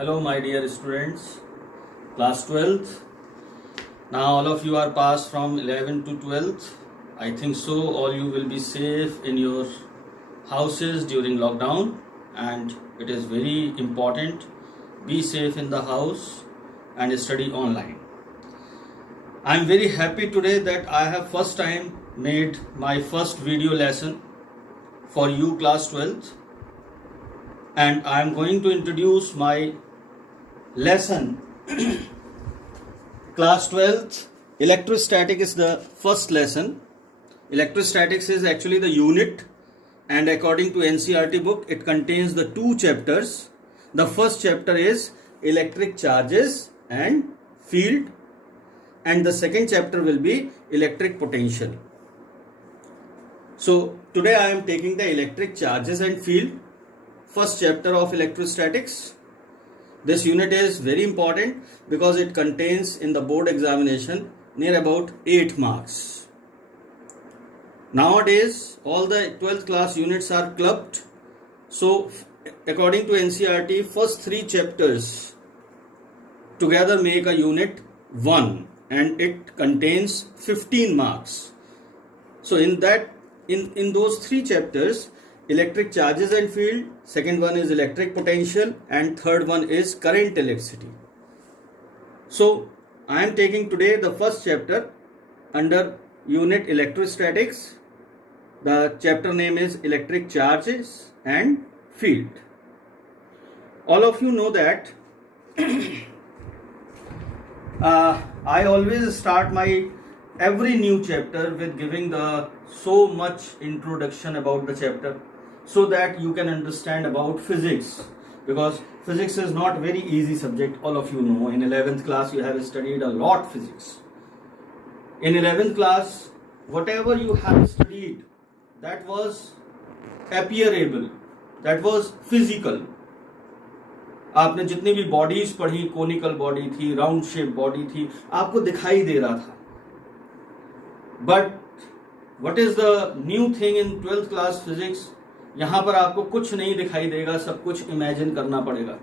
Hello, my dear students, class 12th. Now, all of you are passed from 11th to 12th. I think so. All you will be safe in your houses during lockdown, and it is very important. Be safe in the house and study online. I am very happy today that I have first time made my first video lesson for you, class 12th, and I am going to introduce my lesson. Class 12th, electrostatic is the first lesson. Electrostatics is actually the unit, and according to NCERT book, it contains the two chapters. The first chapter is electric charges and field, and the second chapter will be electric potential. So today I am taking the electric charges and field, first chapter of electrostatics. This unit is very important because it contains in the board examination near about 8 marks. Nowadays all the 12th class units are clubbed. So according to NCERT, first 3 chapters together make a unit 1 and it contains 15 marks. So in those 3 chapters, electric charges and field, second one is electric potential, and third one is current electricity. So I am taking today the first chapter under unit electrostatics. The chapter name is electric charges and field. All of you know that I always start my every new chapter with giving the so much introduction about the chapter, so that you can understand about physics, because physics is not very easy subject. All of you know, in 11th class you have studied a lot physics. In 11th class, whatever you have studied, that was appearable, that was physical. आपने जितनी भी bodies पढ़ी, conical body थी, round shape body थी, आपको दिखाई दे रहा था. But what is the new thing in 12th class physics? यहां पर आपको कुछ नहीं दिखाई देगा, सब कुछ इमेजिन करना पड़ेगा.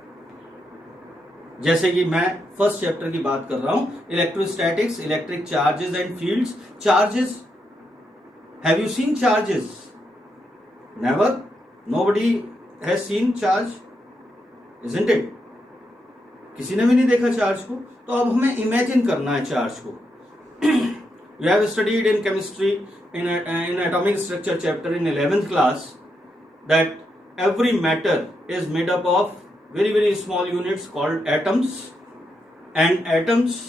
जैसे कि मैं फर्स्ट चैप्टर की बात कर रहा हूं, electrostatics, electric charges and fields. Charges, have you seen charges? Never. Nobody has seen charge, isn't it? किसी ने भी नहीं देखा चार्ज को. तो अब हमें इमेजिन करना है चार्ज को. You have studied in chemistry in atomic structure chapter in 11th class that every matter is made up of very, very small units called atoms, and atoms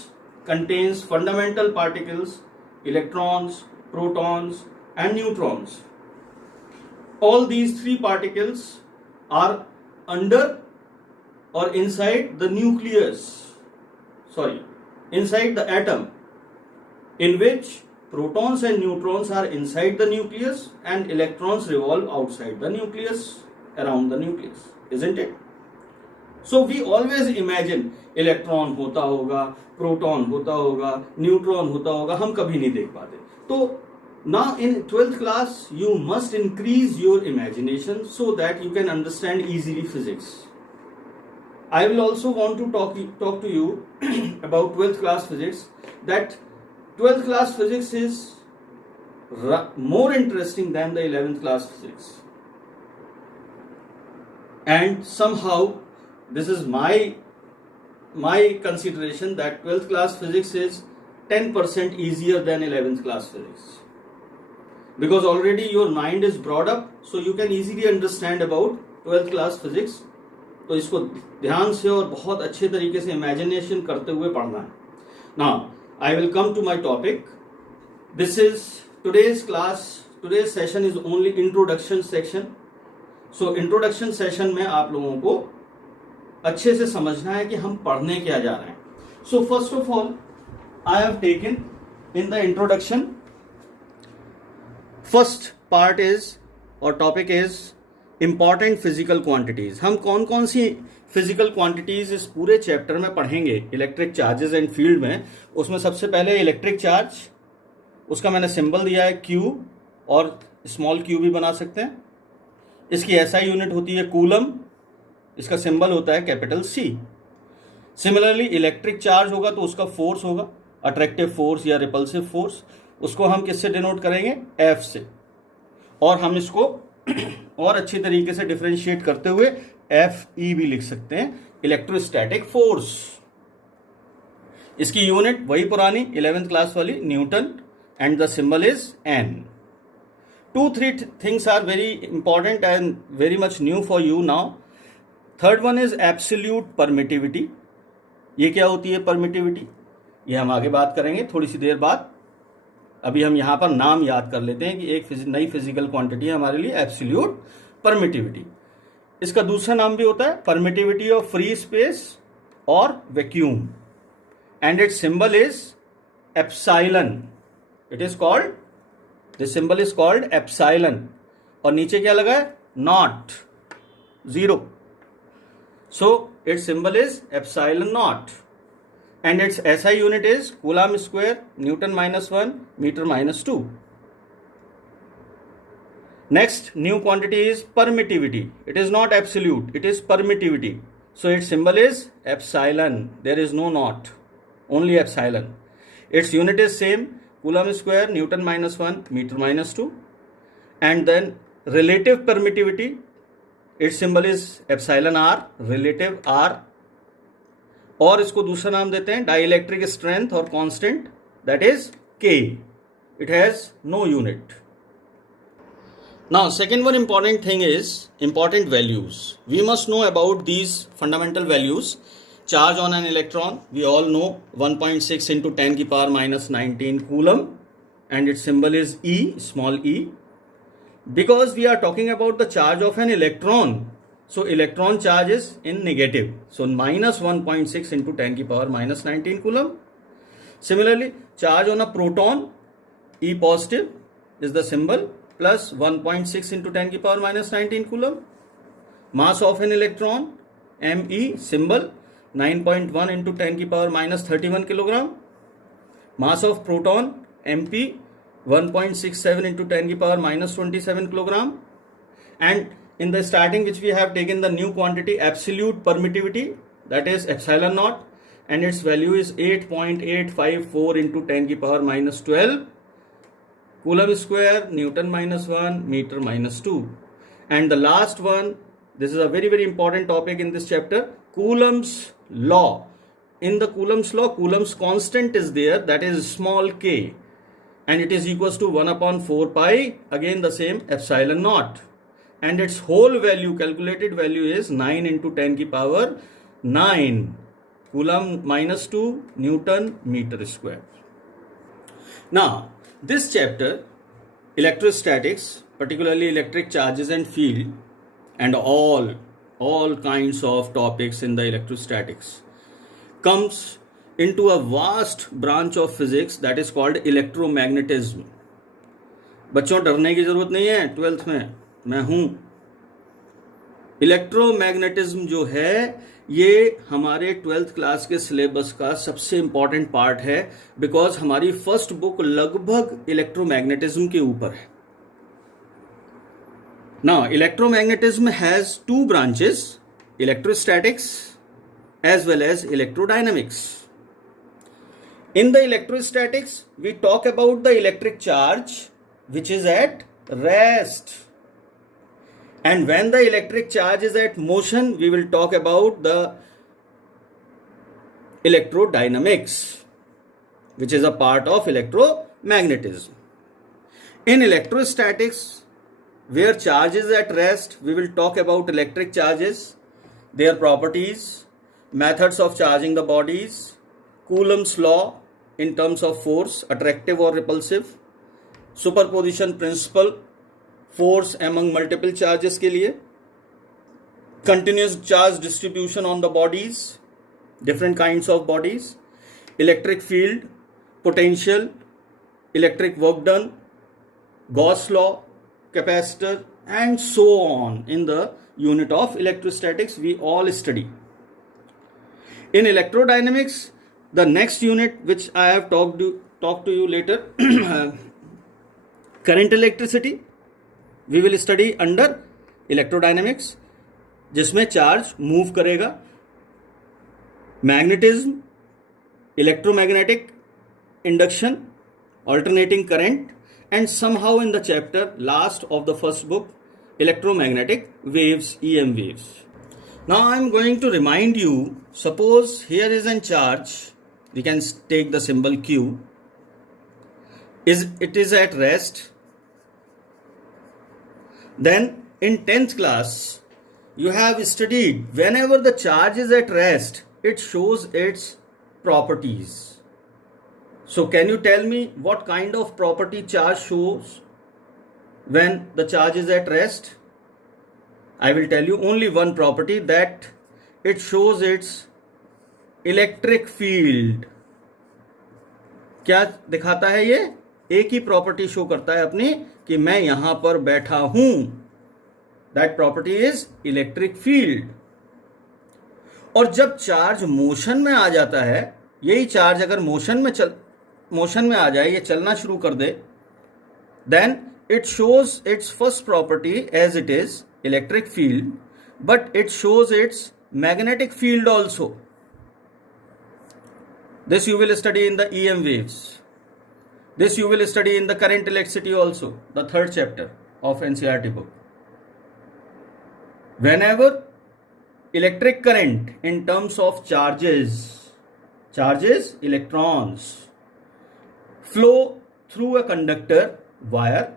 contains fundamental particles, electrons, protons and neutrons. All these 3 particles are under or inside the nucleus, inside the atom, in which protons and neutrons are inside the nucleus and electrons revolve outside the nucleus, around the nucleus, isn't it? So we always imagine electron होता होगा, proton होता होगा, neutron होता होगा, हम कभी नहीं देख पाते. तो now in 12th class you must increase your imagination so that you can understand easily physics. I will also want to talk to you about 12th class physics, that 12th class physics is more interesting than the 11th class physics. And somehow this is my consideration that 12th class physics is 10% easier than 11th class physics. Because already your mind is brought up, so you can easily understand about 12th class physics. तो इसको ध्यान से और बहुत अच्छे तरीके से imagination करते हुए पढ़ना है. Now I will come to my topic. This is today's class. Today's session is only introduction section. So introduction session में आप लोगों को अच्छे से समझना है कि हम पढ़ने क्या जा रहे हैं. So first of all, I have taken in the introduction, first part is or topic is important physical quantities. हम कौन कौन सी फिजिकल क्वांटिटीज इस पूरे चैप्टर में पढ़ेंगे इलेक्ट्रिक चार्जेस एंड फील्ड में. उसमें सबसे पहले इलेक्ट्रिक चार्ज, उसका मैंने सिंबल दिया है Q, और स्मॉल q भी बना सकते हैं. इसकी SI यूनिट होती है कूलम, इसका सिंबल होता है capital C. Similarly electric charge होगा तो उसका फोर्स होगा अट्रैक्टिव फोर्स या रिपल्सिव फोर्स, उसको हम किससे डिनोट करेंगे, एफ से। और हम इसको और अच्छी तरीके से डिफरेंशिएट करते हुए एफ ई भी लिख सकते हैं, इलेक्ट्रोस्टैटिक फोर्स। इसकी यूनिट वही पुरानी 11th क्लास वाली, Newton, and the symbol is an. 2-3 things are very important and very much new for you now. Third one is absolute permittivity. ये क्या होती है परमिटिविटी, ये हम आगे बात करेंगे थोड़ी सी देर बाद। अभी हम यहाँ पर नाम याद कर लेते हैं कि एक नई फिजिकल क्वांटिटी है हमारे लिए एब्सोल्यूट परमिटिविटी। इसका दूसरा नाम भी होता है परमिटिविटी ऑफ फ्री स्पेस और vacuum, and its symbol is epsilon. It is called, this symbol is called epsilon. और नीचे क्या लगा है, not, zero. So it's symbol is epsilon not, and its SI unit is Coulomb square, Newton -1, meter -2. Next new quantity is permittivity. It is not absolute, it is permittivity. So its symbol is epsilon. There is no naught, only epsilon. Its unit is same, Coulomb square, Newton -1, meter -2. And then relative permittivity, its symbol is epsilon r, relative r. और इसको दूसरा नाम देते हैं dielectric strength और constant, that is K. It has no unit. Now second one important thing is important values. We must know about these fundamental values. Charge on an electron, we all know 1.6 into 10⁻⁻19 coulomb, and its symbol is e, small e. Because we are talking about the charge of an electron, so electron charge is in negative, so minus 1.6 into 10⁻⁻19 coulomb. Similarly, charge on a proton, E positive is the symbol, plus 1.6 into 10⁻⁻19 coulomb. Mass of an electron, Me, symbol 9.1 into 10⁻31 kilogram. Mass of proton, Mp 1.67 into 10⁻27 kilogram. And in the starting which we have taken the new quantity absolute permittivity, that is epsilon naught, and its value is 8.854 into 10⁻12 Coulomb square, Newton -1, meter -2. And the last one, this is a very very important topic in this chapter, Coulomb's law. In the Coulomb's law, Coulomb's constant is there, that is small k, and it is equals to 1/4 pi, again the same epsilon naught. And its whole value, calculated value is 9 into 10⁻9 Coulomb -2 Newton meter square. Now, this chapter, electrostatics, particularly electric charges and field, and all kinds of topics in the electrostatics, comes into a vast branch of physics that is called electromagnetism. बच्चों डरने की जरूरत नहीं है, 12th में मैं हूं। Electromagnetism जो है ये हमारे 12th क्लास के सिलेबस का सबसे इंपॉर्टेंट पार्ट है, बिकॉज हमारी फर्स्ट बुक लगभग इलेक्ट्रोमैग्नेटिज्म के ऊपर है। Now electromagnetism has 2 branches, electrostatics as well as electrodynamics. In the electrostatics we talk about the electric charge which is at rest. And when the electric charge is at motion, we will talk about the electrodynamics, which is a part of electromagnetism. In electrostatics, where charge is at rest, we will talk about electric charges, their properties, methods of charging the bodies, Coulomb's law in terms of force, attractive or repulsive, superposition principle, force among multiple charges के लिए, continuous charge distribution on the bodies, different kinds of bodies, electric field, potential, electric work done, Gauss law, capacitor, and so on in the unit of electrostatics we all study. In electrodynamics, the next unit which I have talked to you later, current electricity, we will study under electrodynamics, जिसमें charge move करेगा magnetism, electromagnetic induction, alternating current, and somehow in the chapter last of the first book, electromagnetic waves, EM waves. Now I am going to remind you, suppose here is a charge, we can take the symbol Q, it is at rest. Then in 10th class, you have studied whenever the charge is at rest, it shows its properties. So can you tell me what kind of property charge shows when the charge is at rest? I will tell you only one property, that it shows its electric field. क्या दिखाता है ये? एक ही property show करता है अपनी कि मैं यहां पर बैठा हूं. That property is electric field. और जब चार्ज मोशन में आ जाता है, यही चार्ज अगर मोशन में आ जाए, ये चलना शुरू कर दे, then it shows its first property as it is electric field, but it shows its magnetic field also. This you will study in the EM waves. This you will study in the current electricity also, the third chapter of NCERT book. Whenever electric current in terms of charges, electrons, flow through a conductor wire,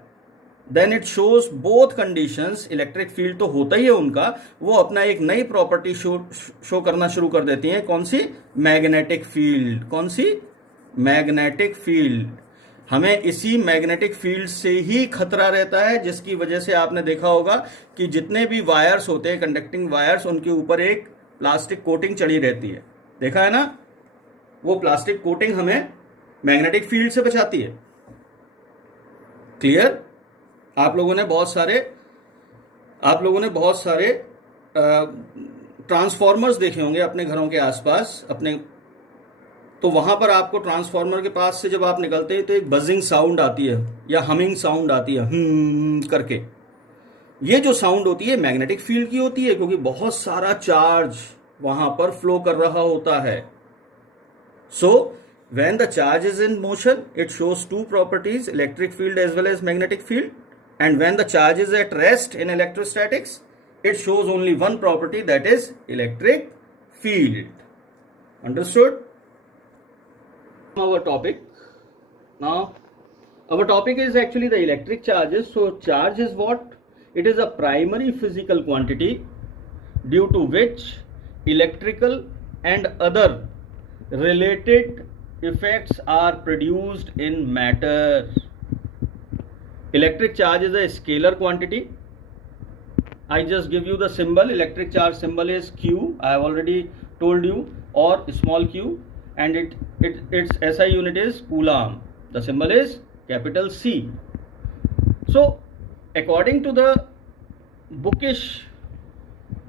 then it shows both conditions. Electric field तो होता ही है उनका, वो अपना एक नई property show करना शुरू कर देती हैं. कौन सी? Magnetic field. कौन सी? Magnetic field. हमें इसी मैग्नेटिक फील्ड से ही खतरा रहता है, जिसकी वजह से आपने देखा होगा कि जितने भी वायर्स होते हैं, कंडक्टिंग वायर्स, उनके ऊपर एक प्लास्टिक कोटिंग चढ़ी रहती है. देखा है ना? वो प्लास्टिक कोटिंग हमें मैग्नेटिक फील्ड से बचाती है. क्लियर? आप लोगों ने बहुत सारे ट्रांसफॉर्मर्स देखे होंगे अपने घरों के आसपास, तो वहां पर आपको ट्रांसफॉर्मर के पास से जब आप निकलते हैं तो एक बजिंग साउंड आती है या हमिंग साउंड आती है, करके. ये जो साउंड होती है मैग्नेटिक फील्ड की होती है, क्योंकि बहुत सारा चार्ज वहां पर फ्लो कर रहा होता है. सो when the charge is in motion, it shows two properties, electric field as well as magnetic field. And when the charge is at rest in electrostatics, it shows only one property, that is electric field. Understood? Our topic. Now, our topic is actually the electric charges. So, charge is what? It is a primary physical quantity due to which electrical and other related effects are produced in matter. Electric charge is a scalar quantity. I just give you the symbol. Electric charge symbol is Q. I have already told you, or small q, and its SI unit is coulomb. The symbol is capital C. So, according to the bookish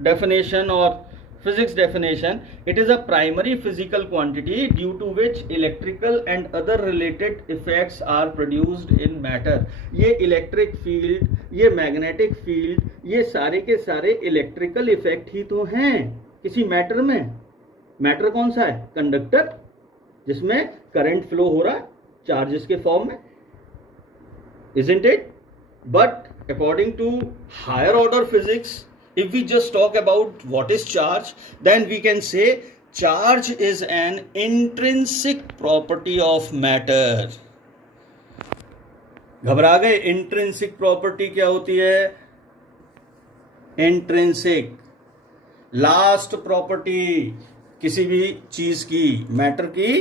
definition or physics definition, it is a primary physical quantity due to which electrical and other related effects are produced in matter. ये electric field, ये magnetic field, ये सारे के सारे electrical effect ही तो हैं किसी matter में. मैटर कौन सा है? कंडक्टर, जिसमें करंट फ्लो हो रहा है चार्जेस के फॉर्म में. Isn't it? But according to higher order physics, if we just talk about what is charge, then we can say charge is an intrinsic property of matter. घबरा गए? Intrinsic property क्या होती है? Intrinsic last property किसी भी चीज की, matter की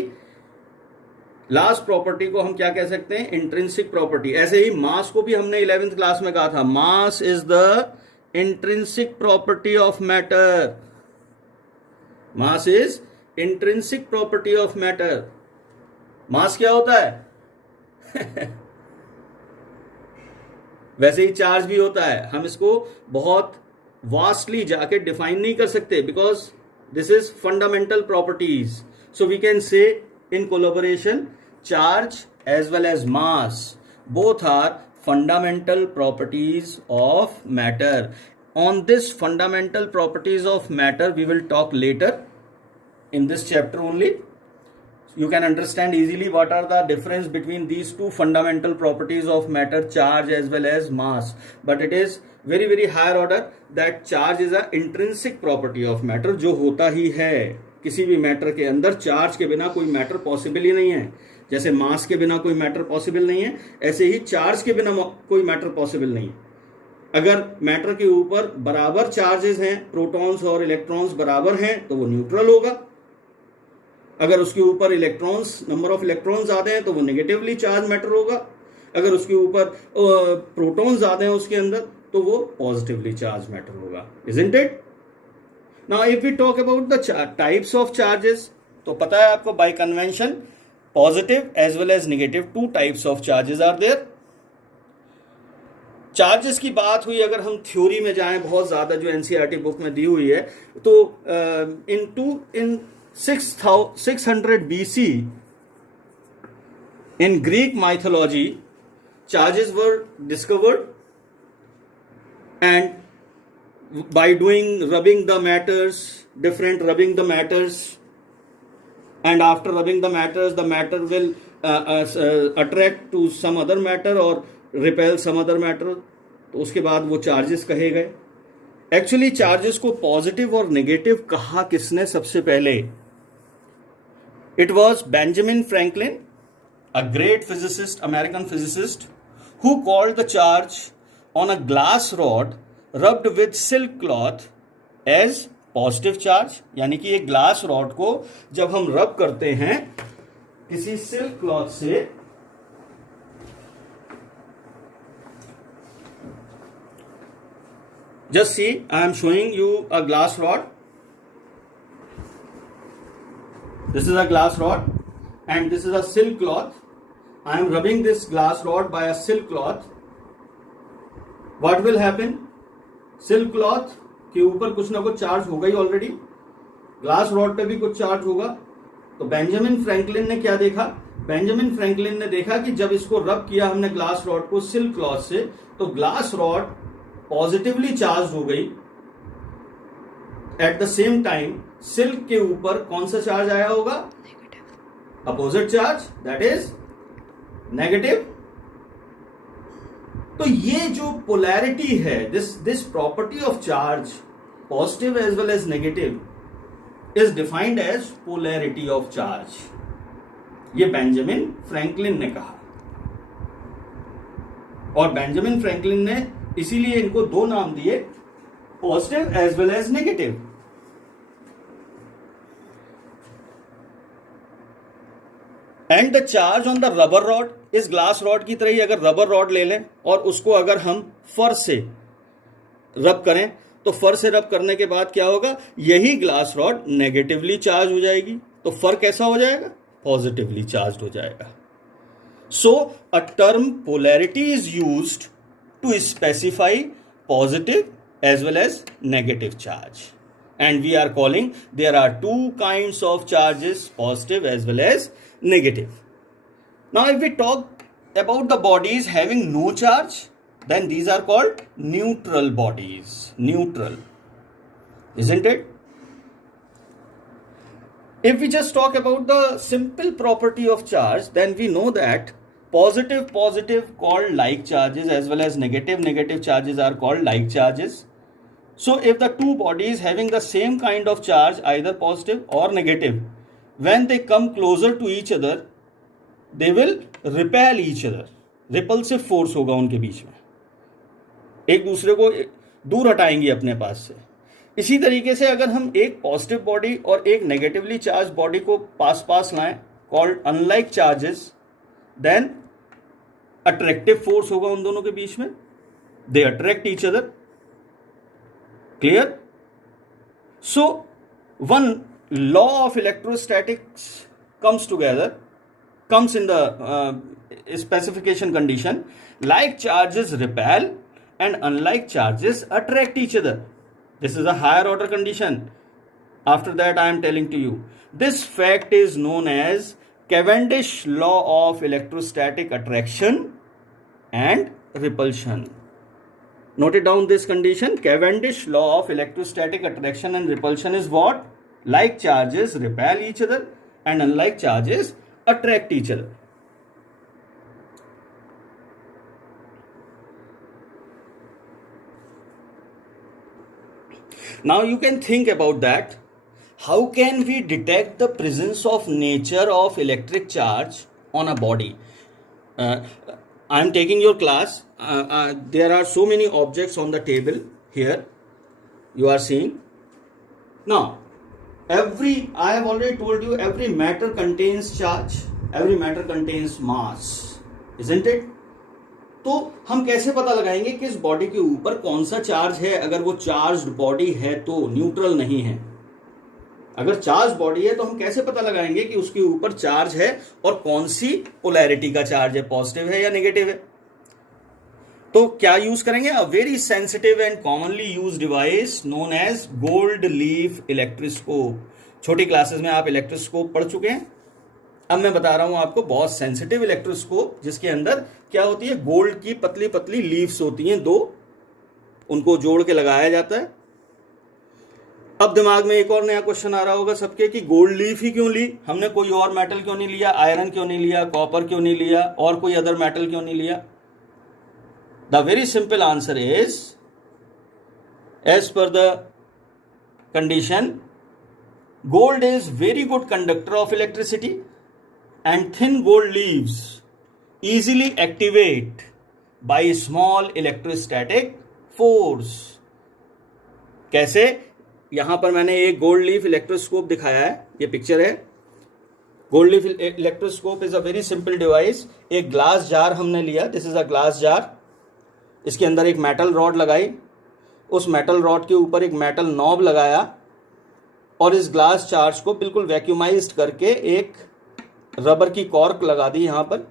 लास्ट प्रॉपर्टी को हम क्या कह सकते हैं? Intrinsic property. ऐसे ही मास को भी हमने 11th क्लास में कहा था, mass is the intrinsic property of matter. Mass is intrinsic property of matter. Mass क्या होता है? वैसे ही चार्ज भी होता है. हम इसको बहुत वास्टली जाके डिफाइन नहीं कर सकते, because this is fundamental properties. So we can say in collaboration, charge as well as mass both are fundamental properties of matter. On this fundamental properties of matter we will talk later. in this chapter only. You can understand easily what are the difference between these two fundamental properties of matter, charge as well as mass. But it is very very higher order that charge is a intrinsic property of matter, जो होता ही है किसी भी matter के अंदर. Charge के बिना कोई मैटर पॉसिबल ही नहीं है. जैसे मास के बिना कोई मैटर पॉसिबल नहीं है, ऐसे ही चार्ज के बिना कोई मैटर पॉसिबल नहीं है. अगर मैटर के ऊपर बराबर चार्जेस हैं, प्रोटॉन्स और इलेक्ट्रॉन्स बराबर हैं, तो वो न्यूट्रल होगा. अगर उसके ऊपर इलेक्ट्रॉन्स, नंबर ऑफ इलेक्ट्रॉन्स ज्यादा हैं, तो वो नेगेटिवली चार्ज मैटर होगा. अगर उसके ऊपर प्रोटॉन्स ज्यादा हैं उसके अंदर, तो वो पॉजिटिवली चार्ज मैटर होगा. Isn't it? Now if we talk about the types of charges, तो पता है आपको by convention positive as well as negative, two types of charges are there. Charges की बात हुई, अगर हम थ्योरी में जाएं बहुत ज्यादा जो एनसीईआरटी बुक में दी हुई है, तो इन 600 BC in Greek mythology, charges were discovered, and by doing rubbing the matters, different rubbing the matters, and after rubbing the matter will attract to some other matter or repel some other matter, तो उसके बाद वो charges कहे गए. Actually charges को positive और negative कहा किसने सबसे पहले? It was Benjamin Franklin, a great physicist, American physicist, who called the charge on a glass rod rubbed with silk cloth as positive charge. यानी कि एक ग्लास रॉड को जब हम रब करते हैं किसी सिल्क क्लॉथ से, just see, I am showing you a glass rod. This is a glass rod and this is a silk cloth. I am rubbing this glass rod by a silk cloth. What will happen? Silk cloth के ऊपर कुछ ना कुछ charge होगा ही already, glass rod पे भी कुछ charge होगा. तो बेंजामिन फ्रैंकलिन ने क्या देखा? बेंजामिन फ्रैंकलिन ने देखा कि जब इसको रब किया हमने ग्लास रॉड को सिल्क क्लॉथ से, तो ग्लास रॉड पॉजिटिवली चार्ज हो गई. At the same time silk के ऊपर कौन सा चार्ज आया होगा? Opposite charge, that is negative. तो ये जो पोलैरिटी है, this property of charge, positive as well as negative, is defined as polarity of charge. ये बेंजामिन फ्रैंकलिन ने कहा. और बेंजामिन फ्रैंकलिन ने इसीलिए इनको दो नाम दिए, positive as well as negative. And the charge on the rubber rod, इस ग्लास रॉड की तरह ही अगर रबर रॉड ले लें और उसको अगर हम फर से रब करें, तो फर से रब करने के बाद क्या होगा? यही ग्लास रॉड नेगेटिवली चार्ज हो जाएगी. तो फर कैसा हो जाएगा? पॉजिटिवली चार्ज हो जाएगा. So a term polarity is used to specify positive as well as negative charge, and we are calling there are two kinds of charges, positive as well as negative. Now if we talk about the bodies having no charge, then these are called neutral bodies. Neutral, isn't it? If we just talk about the simple property of charge, then we know that positive called like charges as well as negative charges are called like charges. So if the two bodies having the same kind of charge, either positive or negative, when they come closer to each other, they will repel each other. Repulsive force होगा उनके बीच में, एक दूसरे को दूर हटाएंगे अपने पास से. इसी तरीके से अगर हम एक पॉजिटिव बॉडी और एक नेगेटिवली चार्ज बॉडी को पास लाएं, called unlike charges, then attractive force होगा उन दोनों के बीच में. They attract each other. Clear? So one law of electrostatics comes in the specification condition. Like charges repel and unlike charges attract each other. This is a higher order condition. After that I am telling to you, this fact is known as Cavendish law of electrostatic attraction and repulsion. Note it down, this condition. Cavendish law of electrostatic attraction and repulsion is what? Like charges repel each other and unlike charges attract each other. Now you can think about that. How can we detect the presence of nature of electric charge on a body? I am taking your class. There are so many objects on the table here. You are seeing. Now, I have already told you, every matter contains charge. Every matter contains mass. Isn't it? तो हम कैसे पता लगाएंगे कि इस body के ऊपर कौन सा चार्ज है? अगर वो चार्ज्ड बॉडी है तो न्यूट्रल नहीं है. अगर चार्ज बॉडी है तो हम कैसे पता लगाएंगे कि उसके ऊपर चार्ज है और कौन सी पोलैरिटी का चार्ज है, पॉजिटिव है या नेगेटिव है? तो क्या यूज करेंगे? A very sensitive and commonly use device known as gold leaf electroscope. छोटी क्लासेस में आप इलेक्ट्रोस्कोप पढ़ चुके हैं. अब मैं बता रहा हूं आपको बहुत सेंसिटिव इलेक्ट्रोस्कोप, जिसके अंदर क्या होती है, गोल्ड की पतली पतली लीव्स होती हैं, दो, उनको जोड़ के लगाया जाता है. अब दिमाग में एक और नया क्वेश्चन आ रहा होगा सबके कि गोल्ड लीफ ही क्यों ली, हमने कोई और मेटल क्यों नहीं लिया, आयरन क्यों नहीं लिया, कॉपर क्यों नहीं लिया, और कोई अदर मेटल क्यों नहीं लिया? The very simple answer is, as per the condition, gold is very good conductor of electricity and thin gold leaves easily activate by small electrostatic force. कैसे? यहां पर मैंने एक गोल्ड लीफ इलेक्ट्रोस्कोप दिखाया है, ये पिक्चर है. Gold leaf electroscope is a very simple device. एक ग्लास जार हमने लिया, this is a glass jar. इसके अंदर एक मेटल रॉड लगाई, उस मेटल रॉड के ऊपर एक मेटल नॉब लगाया और इस ग्लास चार्ज को बिल्कुल वैक्यूमाइज्ड करके एक रबर की कॉर्क लगा दी यहां पर,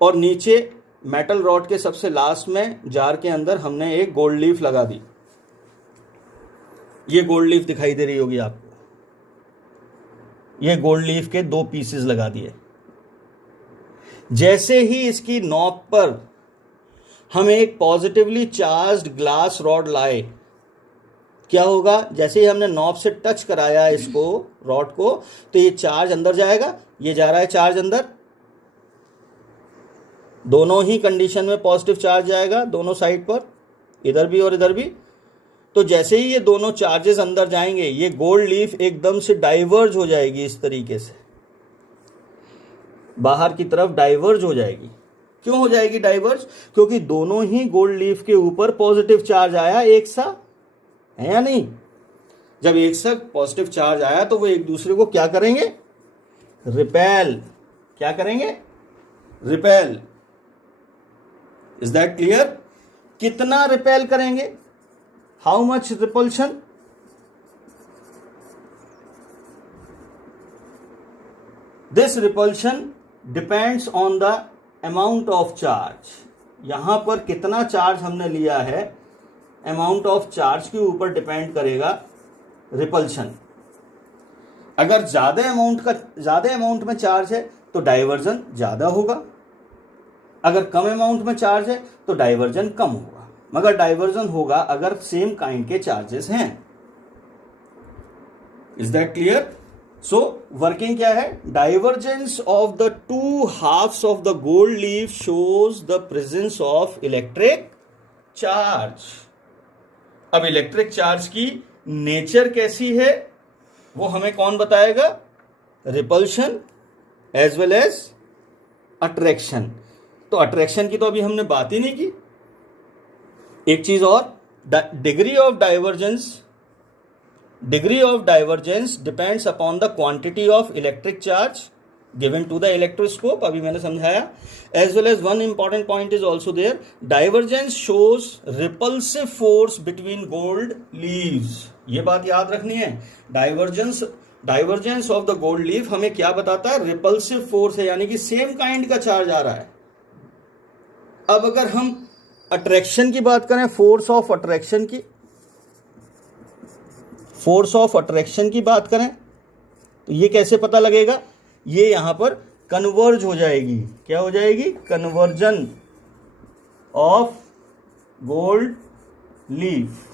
और नीचे मेटल रॉड के सबसे लास्ट में जार के अंदर हमने एक गोल्ड लीफ लगा दी. ये गोल्ड लीफ दिखाई दे रही होगी आपको. ये गोल्ड लीफ के दो पीसेस लगा दिए. जैसे ही इसकी नॉब पर हम एक पॉजिटिवली चार्ज्ड ग्लास रॉड लाए, क्या होगा? जैसे ही हमने नॉब से टच कराया इसको, रॉड को, तो ये चार्ज अंदर जाएगा. ये जा रहा है चार्ज अंदर, दोनों ही कंडीशन में पॉजिटिव चार्ज जाएगा दोनों साइड पर, इधर भी और इधर भी. तो जैसे ही ये दोनों चार्जेस अंदर जाएंगे, ये गोल्ड लीफ एकदम से डाइवर्ज हो जाएगी, इस तरीके से बाहर की तरफ डाइवर्ज हो जाएगी. क्यों हो जाएगी डाइवर्ज? क्योंकि दोनों ही गोल्ड लीफ के ऊपर पॉजिटिव चार्ज आया एक सा, है या नहीं? जब एक साथ पॉजिटिव चार्ज आया तो वो एक दूसरे को क्या करेंगे? रिपेल. क्या करेंगे? रिपेल. Is that clear? कितना रिपेल करेंगे? How much repulsion? This repulsion depends on the amount of charge. यहां पर कितना चार्ज हमने लिया है, अमाउंट ऑफ चार्ज के ऊपर डिपेंड करेगा रिपल्शन. अगर ज्यादा अमाउंट में चार्ज है तो डाइवर्जन ज्यादा होगा. अगर कम अमाउंट में चार्ज है तो डाइवर्जन कम होगा. मगर डाइवर्जन होगा अगर सेम काइंड के चार्जेस हैं. Is that clear? So working क्या है? Divergence of the two halves of the gold leaf shows the presence of electric charge. अब इलेक्ट्रिक चार्ज की नेचर कैसी है वो हमें कौन बताएगा? Repulsion as well as attraction. तो अट्रैक्शन की तो अभी हमने बात ही नहीं की. एक चीज और, degree of divergence depends upon the quantity of electric charge given to the electroscope. अभी मैंने समझाया. as well as one important point is also there, divergence shows repulsive force between gold leaves. ये बात याद रखनी है. Divergence of the gold leaf हमें क्या बताता है? रिपल्सिव फोर्स है, यानी कि सेम काइंड का चार्ज आ रहा है. अब अगर हम अट्रैक्शन की बात करें, फोर्स ऑफ अट्रैक्शन की बात करें, तो ये कैसे पता लगेगा? ये यहां पर कन्वर्ज हो जाएगी. क्या हो जाएगी? Conversion of gold leaf.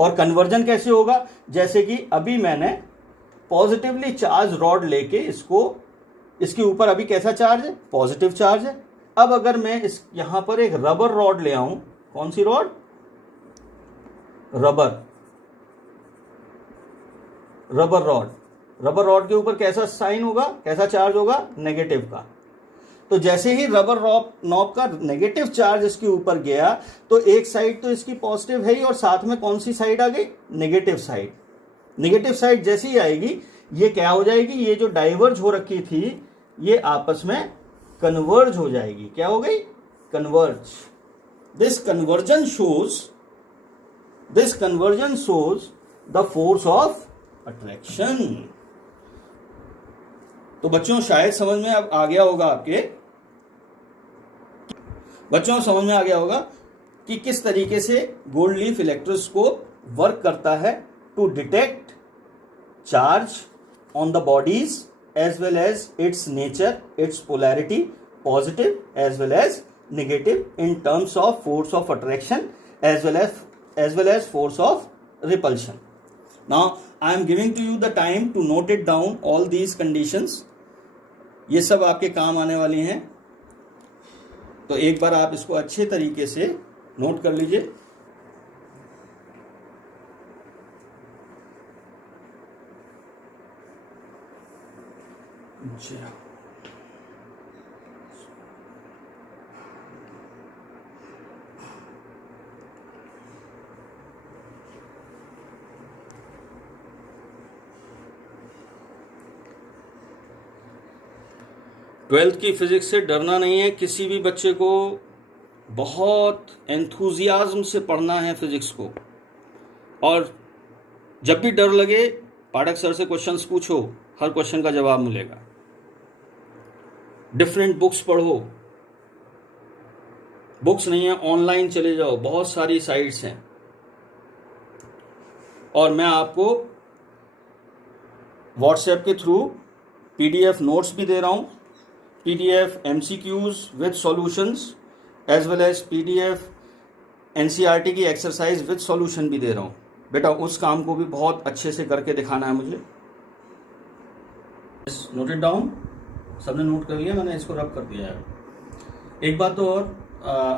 और कन्वर्जन कैसे होगा, जैसे कि अभी मैंने पॉजिटिवली चार्ज रॉड लेके इसके ऊपर अभी कैसा चार्ज है, पॉजिटिव चार्ज है। अब अगर मैं यहां पर एक रबर रॉड ले आऊं, कौन सी rod, rubber rod, rubber rod के ऊपर कैसा साइन होगा, कैसा चार्ज होगा, नेगेटिव का। तो जैसे ही रबर नॉब का नेगेटिव चार्ज इसके ऊपर गया तो एक साइड तो इसकी पॉजिटिव है ही, और साथ में कौन सी साइड आ गई, नेगेटिव साइड। नेगेटिव साइड जैसे ही आएगी ये क्या हो जाएगी, ये जो डाइवर्ज हो रखी थी ये आपस में कन्वर्ज हो जाएगी। क्या हो गई, converge. This conversion shows the force of attraction. तो बच्चों शायद समझ में अब आ गया होगा कि किस तरीके से गोल्ड लीफ इलेक्ट्रोस्कोप वर्क करता है to detect charge on the bodies as well as its nature, its polarity, positive as well as negative, in terms of force of attraction as well as force of repulsion. Now I am giving to you the time to note it down all these conditions. ये सब आपके काम आने वाली हैं, तो एक बार आप इसको अच्छे तरीके से नोट कर लीजिए. जी 12th की फिजिक्स से डरना नहीं है. किसी भी बच्चे को बहुत एंथुजियाज्म से पढ़ना है फिजिक्स को, और जब भी डर लगे पाठक सर से क्वेश्चंस पूछो, हर क्वेश्चन का जवाब मिलेगा. डिफरेंट बुक्स पढ़ो, बुक्स नहीं है ऑनलाइन चले जाओ, बहुत सारी साइट्स हैं. और मैं आपको व्हाट्सएप के थ्रू पीडीएफ नोट्स भी दे रहा हूं, PDF MCQs with solutions as well as PDF NCERT की एक्सरसाइज विद सॉल्यूशन भी दे रहा हूँ. बेटा उस काम को भी बहुत अच्छे से करके दिखाना है मुझे. Note it down. सबने नोट कर लिया, मैंने इसको रब कर दिया है. एक बात तो और,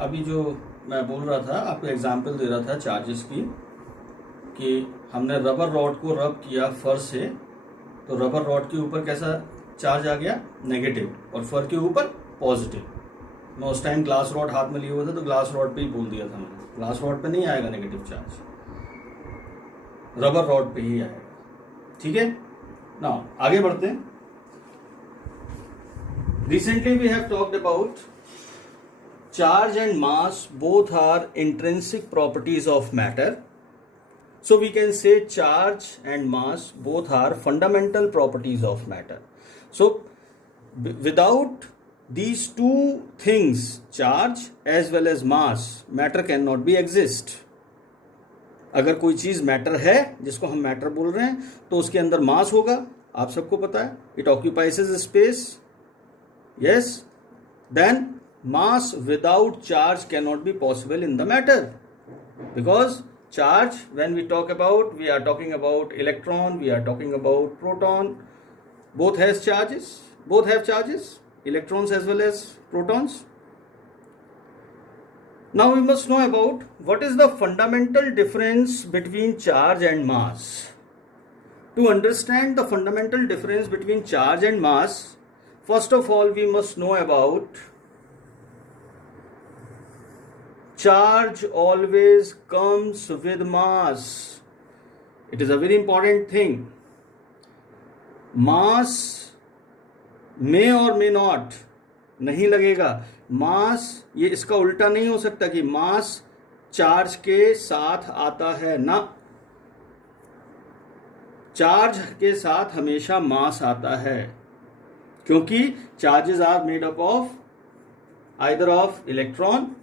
अभी जो मैं बोल रहा था आपको एग्जांपल दे रहा था चार्जेस की, कि हमने रबर रॉड को रब किया फर से, तो रबर रॉड के ऊपर कैसा चार्ज आ गया, नेगेटिव, और फर के ऊपर पॉजिटिव. मैं उस टाइम ग्लास रॉड हाथ में लिए हुए थे तो ग्लास रॉड पे ही बोल दिया था मैंने, ग्लास रॉड पे नहीं आएगा नेगेटिव चार्ज, रबर रॉड पे ही आएगा. ठीक है ना, आगे बढ़ते हैं. Recently we have talked about charge and mass, both are intrinsic properties of matter. So we can say charge and mass both are fundamental properties of matter. So without these two things, charge as well as mass, matter cannot be exist. अगर कोई चीज matter है, जिसको हम matter बोल रहे हैं, तो उसके अंदर मास होगा, आप सबको पता है. It occupies space. Yes, then mass without charge cannot be possible in the matter, because charge, when we talk about, we are talking about electron, we are talking about proton, both have charges, electrons as well as protons. Now we must know about what is the fundamental difference between charge and mass. To understand the fundamental difference between charge and mass, first of all we must know about charge always comes with mass. It is a very important thing. Mass may or may not नहीं लगेगा. मास ये इसका उल्टा नहीं हो सकता कि मास charge के साथ आता है, ना. चार्ज के साथ हमेशा मास आता है, क्योंकि charges are made up of either of electron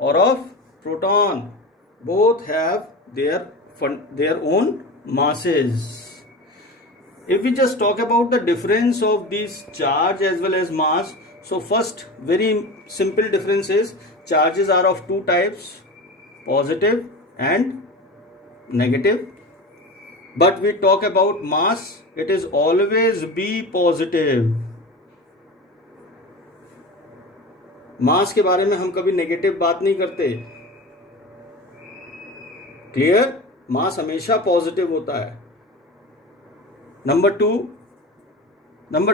or of proton. Both have their own masses. If we just talk about the difference of these charge as well as mass, so first very simple difference is charges are of two types, positive and negative. But we talk about mass, it is always be positive. मास के बारे में हम कभी negative बात नहीं करते. Clear? मास हमेशा positive होता है. नंबर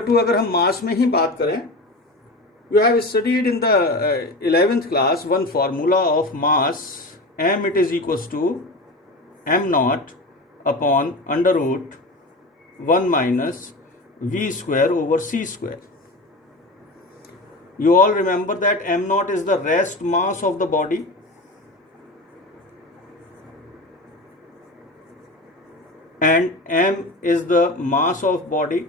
टू अगर हम मास में ही बात करें, you have studied in the 11th class one formula of mass. M it is equals to m naught upon under root 1 minus v square over c square. You all remember that m naught is the rest mass of the body. And m is the mass of body.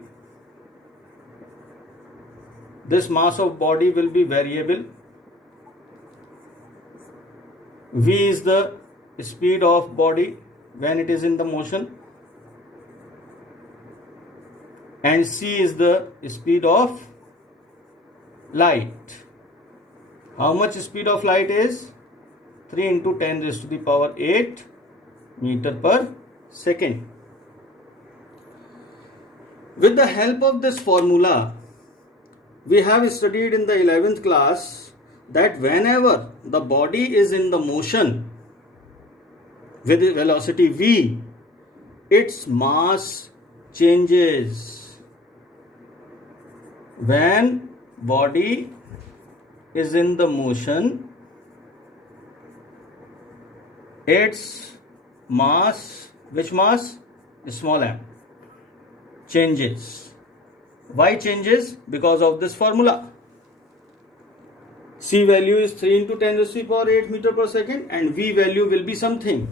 This mass of body will be variable. V is the speed of body when it is in the motion. And c is the speed of light. How much speed of light is? 3 into 10 raised to the power 8 meter per second. With the help of this formula, we have studied in the 11th class that whenever the body is in the motion with velocity v, its mass changes. When body is in the motion, its mass, which mass? Small m, changes. Why changes? Because of this formula. C value is 3 into 10 raised to the power 8 meter per second and V value will be something.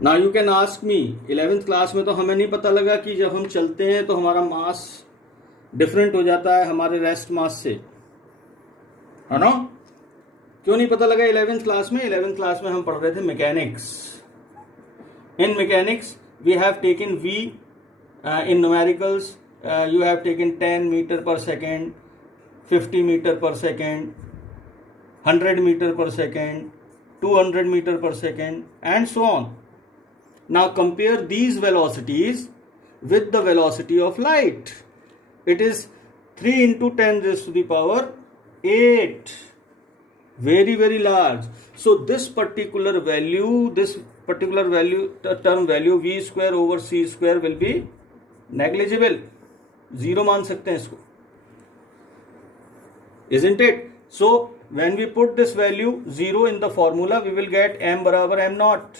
Now you can ask me, 11th class में तो हमें नहीं पता लगा कि जब हम चलते हैं तो हमारा मास डिफरेंट हो जाता है हमारे रेस्ट मास से, है ना? क्यों नहीं पता लगा 11th क्लास में? 11th क्लास में हम पढ़ रहे थे mechanics. In mechanics we have taken V. In numericals, you have taken 10 meter per second, 50 meter per second, 100 meter per second, 200 meter per second, and so on. Now compare these velocities with the velocity of light. It is 3 into 10 raised to the power 8. Very, very large. So this particular value, term value v square over c square will be negligible. Zero मान सकते हैं इसको. Isn't it? So when we put this value 0 in the formula, we will get m बराबर m naught.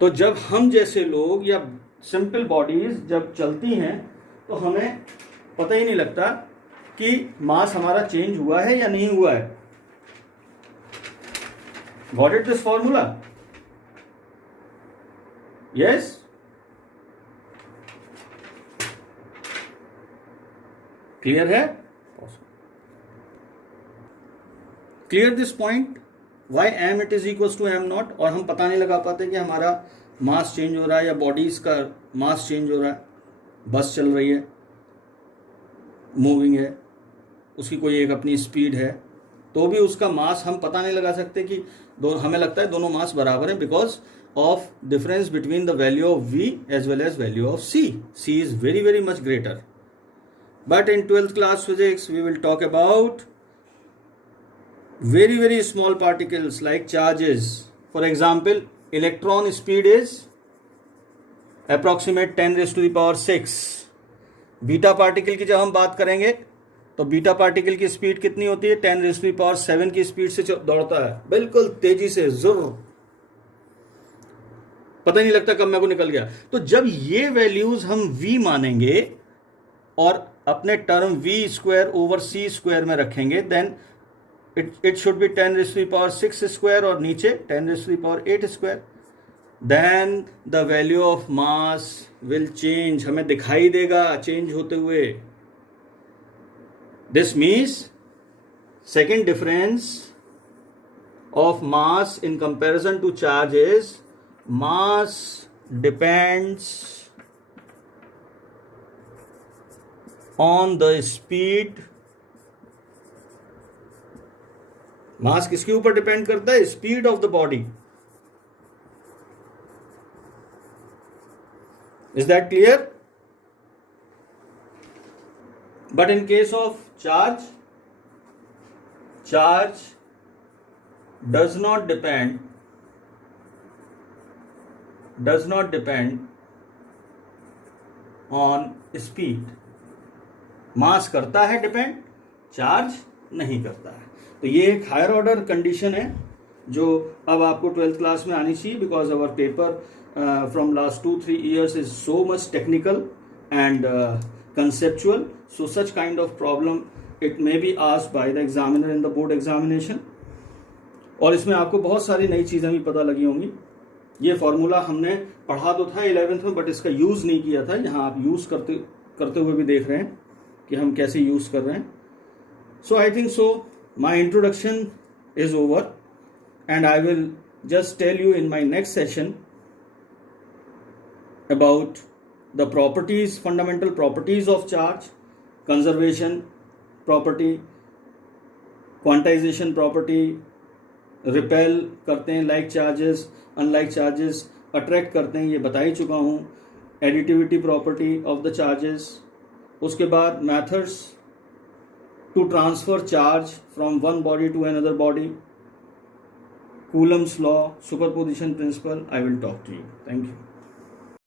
तो जब हम जैसे लोग या सिंपल बॉडीज जब चलती हैं तो हमें पता ही नहीं लगता कि मास हमारा चेंज हुआ है या नहीं हुआ है. Got it this formula? Yes? Clear है? Clear this point? Why m it is equal to m naught. और हम पता नहीं लगा पाते कि हमारा मास चेंज हो रहा है या बॉडीज का मास चेंज हो रहा है. बस चल रही है, मूविंग है, उसकी कोई एक अपनी स्पीड है, तो भी उसका मास हम पता नहीं लगा सकते कि हमें लगता है दोनों मास बराबर हैं because of difference between the value of v as well as value of c. c is very, very much greater. But in 12th class physics, we will talk about very, very small particles like charges. For example, electron speed is approximate 10 raised to the power 6. Beta particle की जब हम बात करेंगे तो beta particle की speed कितनी होती है? 10 रेज़ टू द पावर 7 की स्पीड से दौड़ता है, बिल्कुल तेजी से, जुर, पता नहीं लगता कब मेरे को निकल गया. तो जब ये वैल्यूज हम v मानेंगे और अपने term v square over c square में रखेंगे, then it should be 10 raise to the power 6 square और नीचे 10 raise to the power 8 square. Then the value of mass will change, हमें दिखाई देगा चेंज होते हुए. This means second difference of mass in comparison to charge is mass depends on the speed मास किसके ऊपर depend करता है? Speed of the body. Is that clear? But in case of charge does not depend on speed. मास करता है depend, charge नहीं करता है. तो ये एक हायर ऑर्डर कंडीशन है जो अब आपको 12th क्लास में आनी चाहिए, because our paper from last 2-3 years is so much technical and conceptual, so such kind of problem it may be asked by the examiner in the board examination. और इसमें आपको बहुत सारी नई चीजें भी पता लगी होंगी. ये फॉर्मूला हमने पढ़ा तो था 11th में, बट इसका यूज नहीं किया था. यहाँ आप यूज करते हुए भी देख रहे हैं कि हम कैसे यूज कर रहे हैं. So I think so my introduction is over and I will just tell you in my next session about the properties, fundamental properties of charge, conservation property, quantization property, repel करते हैं like charges, unlike charges, attract करते हैं, ये बता ही चुका हूँ. additivity property of the charges. उसके बाद methods to transfer charge from one body to another body, Coulomb's law, superposition principle, I will talk to you. Thank you.